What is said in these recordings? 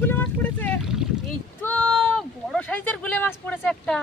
গুলে মাছ পড়েছে। এই তো বড় সাইজের গুলে মাছ পড়েছে একটা।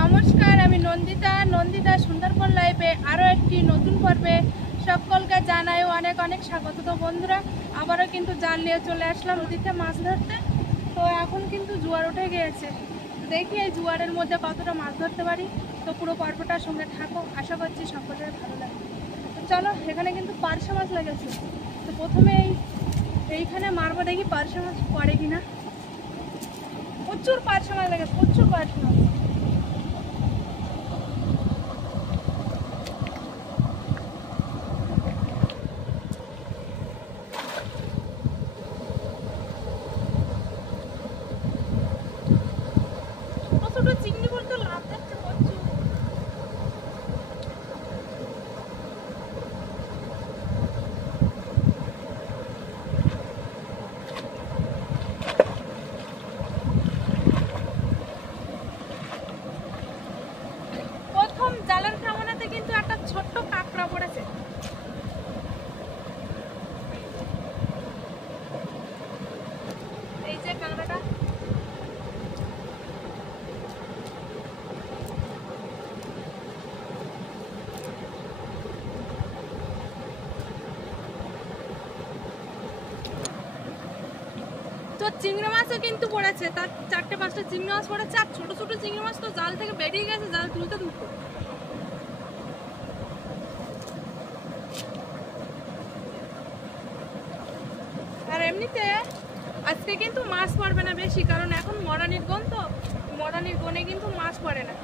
নমস্কার, আমি নন্দিতা সুন্দরবন লাইভে আরও একটি নতুন পর্বে সকলকে জানাই অনেক অনেক স্বাগত। তো বন্ধুরা, আবারও কিন্তু জাল নিয়ে চলে আসলাম নদীতে মাছ ধরতে। তো এখন কিন্তু জোয়ার উঠে গিয়েছে, দেখি এই জোয়ারের মধ্যে কতটা মাছ ধরতে পারি। তো পুরো পর্বটার সঙ্গে থাকো, আশা করছি সকলের ভালো লাগবে। তো চলো, এখানে কিন্তু পার্শে মাছ লেগেছে। তো প্রথমে এইখানে মারবো, দেখি পার্শে মাছ পড়ে কিনা। প্রচুর পার্শে মাছ লেগেছে, প্রচুর পার্শে মাছ। চিংড়ি বলতে লাভ যাচ্ছে প্রচুর। প্রথম জালের কামনাতে কিন্তু একটা ছোট্ট কাঁকড়া পড়েছে। এই যে কাঁকড়াটা, তো চিংড়ি মাছও কিন্তু পড়েছে, তার 4-5টা চিংড়ি মাছ পড়েছে। আর ছোট ছোট চিংড়ি মাছ তো জাল থেকে বেরিয়ে গেছে, জাল তুলতে তুলতে। আর এমনিতে আজকে কিন্তু মাছ পড়বে না বেশি, কারণ এখন মরানির গন, তো মরানির গনে কিন্তু মাছ পড়ে না।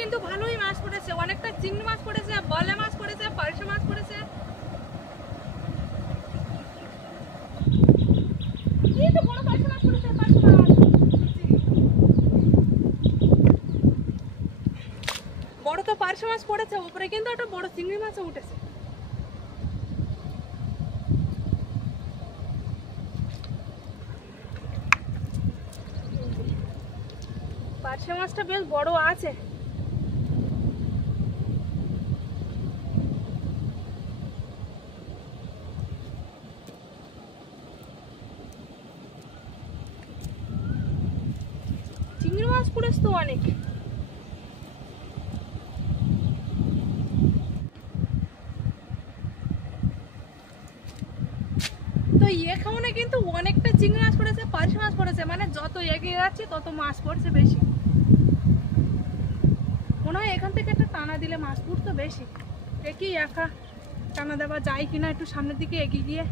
কিন্তু ভালোই মাছ পড়েছে, অনেকটা চিংড়ি মাছ পড়েছে, বলে মাছ পড়েছে, পার্শে মাছ পড়েছে। এই তো বড় পার্শে মাছ পড়েছে, পার্শে মাছ। বড় তো পার্শে মাছ পড়েছে, উপরে কিন্তু একটা বড় চিংড়ি মাছও উঠেছে। পার্শে মাছটা বেশ বড় আছে। চিংড়ি মাছ পড়েছে তো অনেক। তো এখানে কিন্তু অনেকটা চিংড়ি মাছ পড়েছে, পার্শে মাছ পড়েছে, মানে যত এগিয়ে যাচ্ছে তত মাছ পড়ছে বেশি। মনে হয় এখান থেকে একটা টানা দিলে মাছ পড়তো বেশি। দেখি একা টানা দেওয়া যায় কিনা, একটু সামনের দিকে এগিয়ে গিয়ে।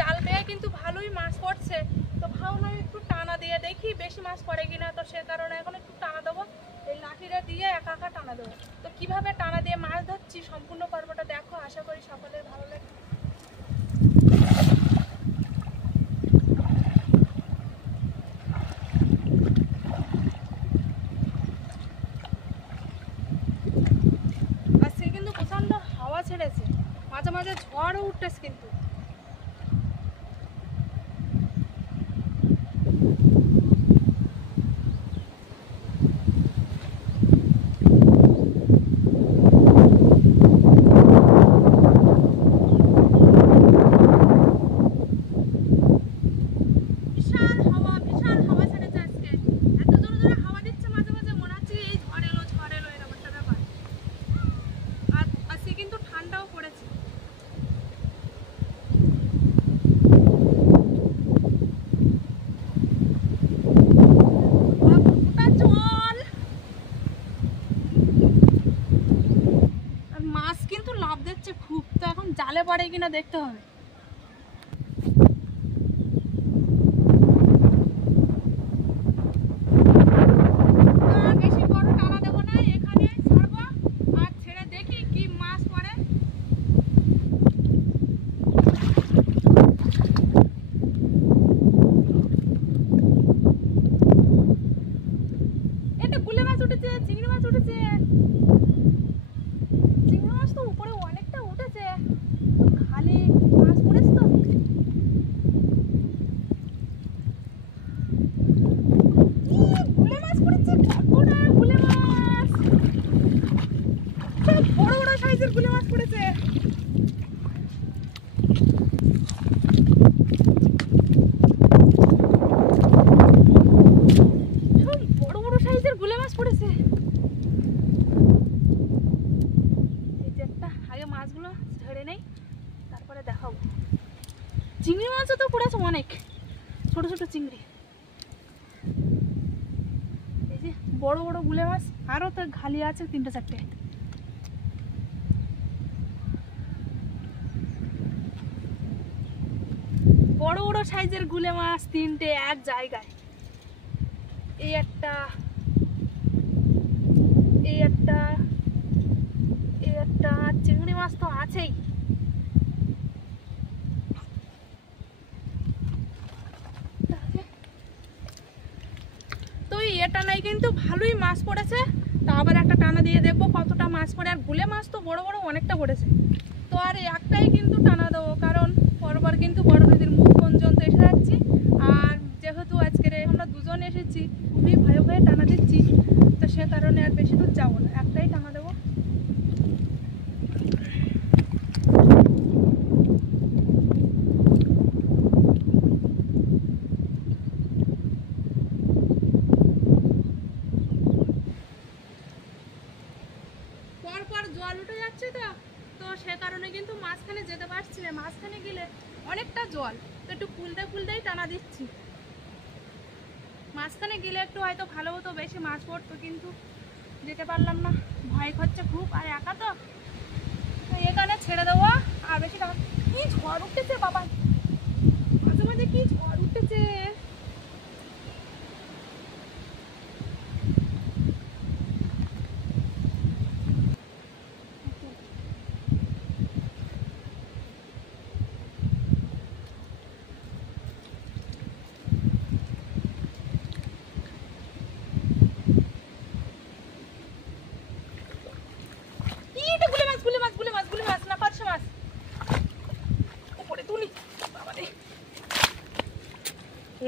জাল বেয়ে কিন্তু ভালোই মাছ পড়ছে, তো ভাবলাম একটু টানা দিয়ে দেখি বেশি মাছ পড়ে কিনা। তো সে কারণে এখন একটু টানা দেবো, এই লাঠিটা দিয়ে একা একা টানা দেবো। তো কিভাবে টানা দিয়ে মাছ ধরছি সম্পূর্ণ পর্বটা দেখো, আশা করি সকলের ভালো লাগে। মাঝে মাঝে ঝড়ও উঠতেছে কিন্তু। খুব, তো এখন জালে পড়ে কিনা দেখতে হবে। বেশি বড় টানা দেবো না, এখানে ছাড়বো আর ছেড়ে দেখি কি মাছ পড়ে। এটা গুলে মাছ উঠেছে, চিংড়ি মাছ উঠেছে। চিংড়ি মাছ তো উপরে অনেকটা উঠেছে, খালি মাছ পড়েছে তো। গুলে মাছ পড়েছে, কতটা গুলে মাছ, বড় বড় সাইজের গুলে মাছ পড়েছে। বড় বড় সাইজের গুলে মাছ পড়েছে। এই যে একটা, আগে মাছগুলো ছেড়ে নেই তারপরে দেখাবো। চিংড়ি মাছও তো পড়েছে অনেক, ছোট ছোট চিংড়ি। এই যে বড় বড় গুলে মাছ আরো তো খালি আছে, 3-4টে। বড় বড় সাইজের গুলে মাছ 3টে এক জায়গায়। এই একটা, এই একটা, এই একটা। চিংড়ি মাছ তো আছেই। তো এটা নাই কিন্তু ভালোই মাছ পড়েছে। তা আবার একটা টানা দিয়ে দেখবো কতটা মাছ পড়ে। আর গুলে মাছ তো বড় বড় অনেকটা পড়েছে। তো আর একটাই কিন্তু টানা দেবো, কারণ পরবার কিন্তু বড় নদীর মুখ পর্যন্ত এসে যাচ্ছি। আর যেহেতু আজকের আমরা দুজন এসেছি, খুবই ভয়ে ভয়ে টানা দিচ্ছি, তো সে কারণে আর বেশি দূর যাবো না, একটাই টানা দেবো। পরপর জল উঠে যাচ্ছে তো, তো সে কারণে কিন্তু মাঝখানে যেতে পারছি না। মাঝখানে গেলে অনেকটা জল, তো একটু ফুলতে ফুলতেই টানা দিচ্ছি। মাঝখানে গেলে একটু হয়তো ভালো হতো, বেশি মাছ পড়তো, কিন্তু যেতে পারলাম না, ভয় হচ্ছে খুব। আর একা তো, এখানে ছেড়ে দেবো। আর বেশি কি ঝড় উঠতেছে বাবা, মাঝে মাঝে কি ঝড় উঠতেছে।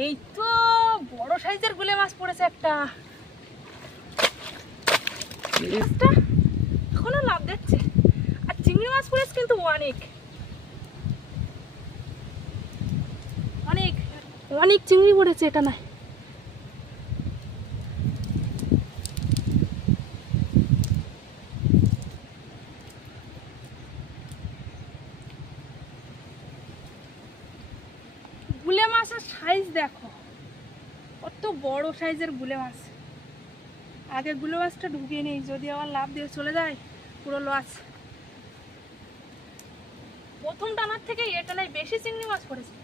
এই তো বড় সাইজের গুলে মাছ পড়েছে একটা। মাছটা এখনো লাভ দিচ্ছে। আর চিংড়ি মাছ পড়েছে কিন্তু অনেক অনেক অনেক চিংড়ি পড়েছে, এটা নয়। গুলে মাছের সাইজ দেখো, কত বড় সাইজের গুলে মাছ। আগে গুলে মাছটা ঢুকিয়ে নেই, যদি আবার লাভ দিয়ে চলে যায় পুরো লস। প্রথম টানার থেকে এটা নাই বেশি চিংড়ি মাছ পড়েছে।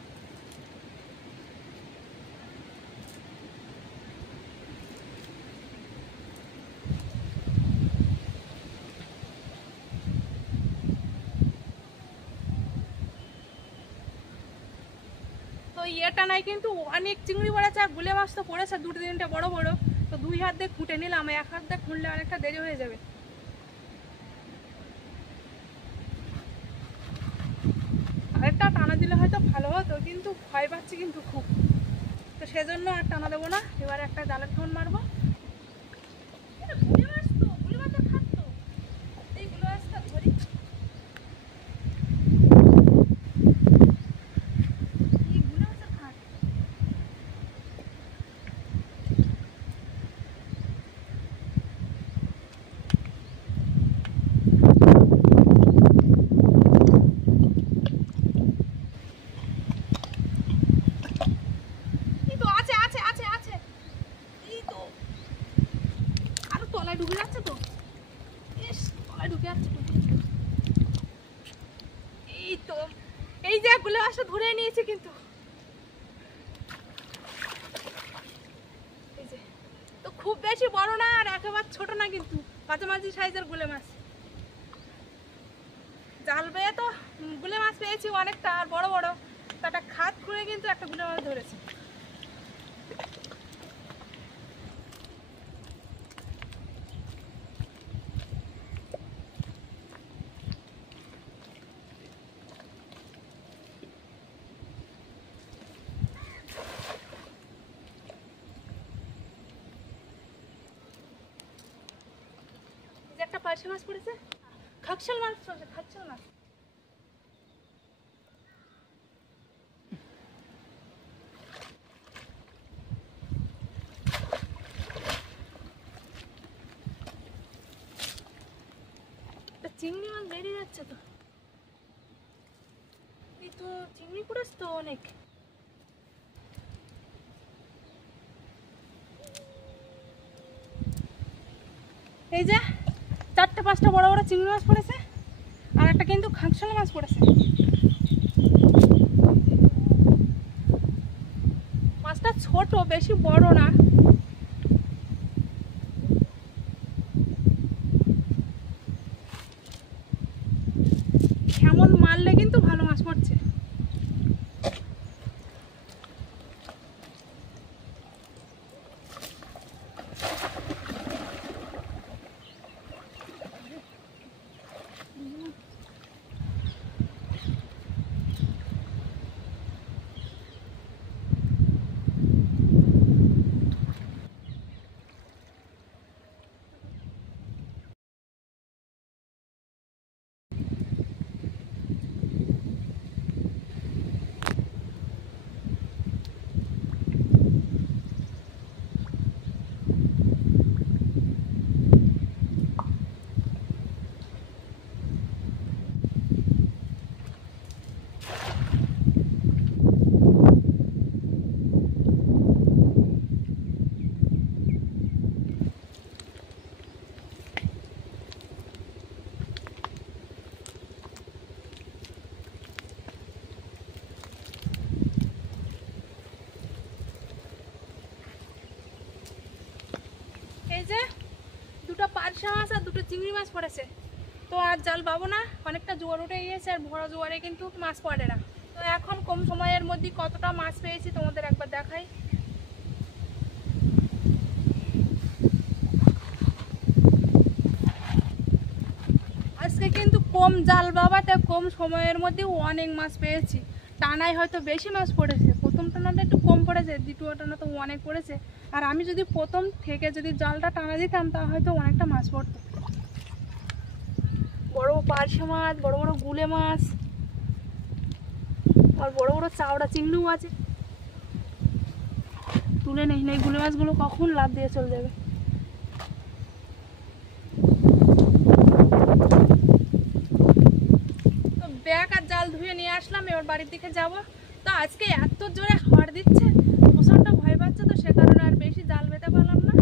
তো এটা নাই কিন্তু অনেক চিংড়ি পড়েছে। আর গুলে মাছ তো পড়েছে 2-3টে বড় বড়। তো 2 হাত দিয়ে খুঁটে নিলাম, 1 হাত দিয়ে খুঁড়লে অনেকটা দেরি হয়ে যাবে। দিলে হয়তো ভালো হতো, কিন্তু ভয় পাচ্ছি কিন্তু খুব, তো সেজন্য আর টানা দেবো না। এবার একটা জালের ফোন মারবো। গুলে মাছ তো, গুলে মাছ খাতো, এই গুলে মাছটা ধরি। ঢুকে যাচ্ছে তো, ইস তলায় ঢুকে যাচ্ছে। এই তো, এই যে গুলে মাছটা ধরে নিয়েছে কিন্তু, এই যে তো খুব বেশি বড় না আর একেবারে ছোট না, কিন্তু মাঝামাঝি সাইজের গুলে মাছ। জাল বেয়ে তো গুলে মাছ পেয়েছি অনেকটা, আর বড় বড়, তো একটা খাত খুঁড়ে কিন্তু একটা গুলে মাছ ধরেছে। একটা পার্শে মাছ পড়েছে, খাকশাল মাছ পড়েছে, খাকশাল মাছ। চিংড়ি মাছ বেরিয়ে যাচ্ছে তো, এই তো চিংড়ি পড়েছে তো অনেক। এই যে 4-5টা বড় বড় চিংড়ি মাছ পড়েছে, আর একটা কিন্তু খাকশাল মাছ পড়েছে। মাছটা ছোট, বেশি বড় না। কেমন মারলে কিন্তু ভালো মাছ পড়ছে। এই যে দুটো পার্শে মাছ আর দুটো চিংড়ি মাছ পড়েছে, তো আর জাল পাবো না, অনেকটা জোয়ার উঠে গিয়েছে, আর ভরা জোয়ারে কিন্তু মাছ পড়ে না। তো এখন কম সময়ের মধ্যে কতটা মাছ পেয়েছি তোমাদের একবার দেখাই। আজকে কিন্তু কম জাল বাবাতে কম সময়ের মধ্যে অনেক মাছ পেয়েছি। টানায় হয়তো বেশি মাছ পড়েছে, প্রথম টানাটা একটু কম পড়েছে, দ্বিতীয় টানা তো অনেক পড়েছে। আর আমি যদি প্রথম থেকে যদি জালটা টানা দিতাম তা হয়তো অনেকটা মাছ পড়তো। বড় পার্শে মাছ, বড় বড় গুলে মাছ, আর বড় বড় চাওড়া চিংড়িও আছে। তুলে নেই না, এই গুলে মাছগুলো কখন লাফ দিয়ে চলে যাবে। তো ব্যাগ আর জাল ধুয়ে নিয়ে আসলাম, এবার বাড়ির দিকে যাব। তো আজকে এত জোরে ঝড় দিচ্ছে, প্রচণ্ড ভয় পাচ্ছে, তো সে কারণে আর বেশি জাল বেঁধে পারলাম না,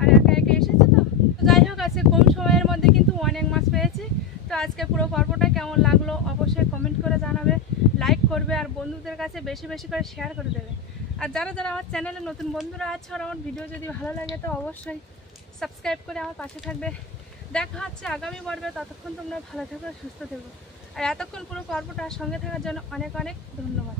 আর একা একা এসেছে। তো যাই হোক, আজকে কম সময়ের মধ্যে কিন্তু অনেক মাছ পেয়েছি। তো আজকে পুরো পর্বটা কেমন লাগলো অবশ্যই কমেন্ট করে জানাবে, লাইক করবে, আর বন্ধুদের কাছে বেশি বেশি করে শেয়ার করে দেবে। আর যারা যারা আমার চ্যানেলে নতুন বন্ধুরা আছে, আর আমার ভিডিও যদি ভালো লাগে তো অবশ্যই সাবস্ক্রাইব করে আমার পাশে থাকবে। দেখা হচ্ছে আগামী পর্বে, ততক্ষণ তোমরা ভালো থেকো, সুস্থ থেকো। আর এতক্ষণ পুরো পর্বটার সঙ্গে থাকার জন্য অনেক অনেক ধন্যবাদ।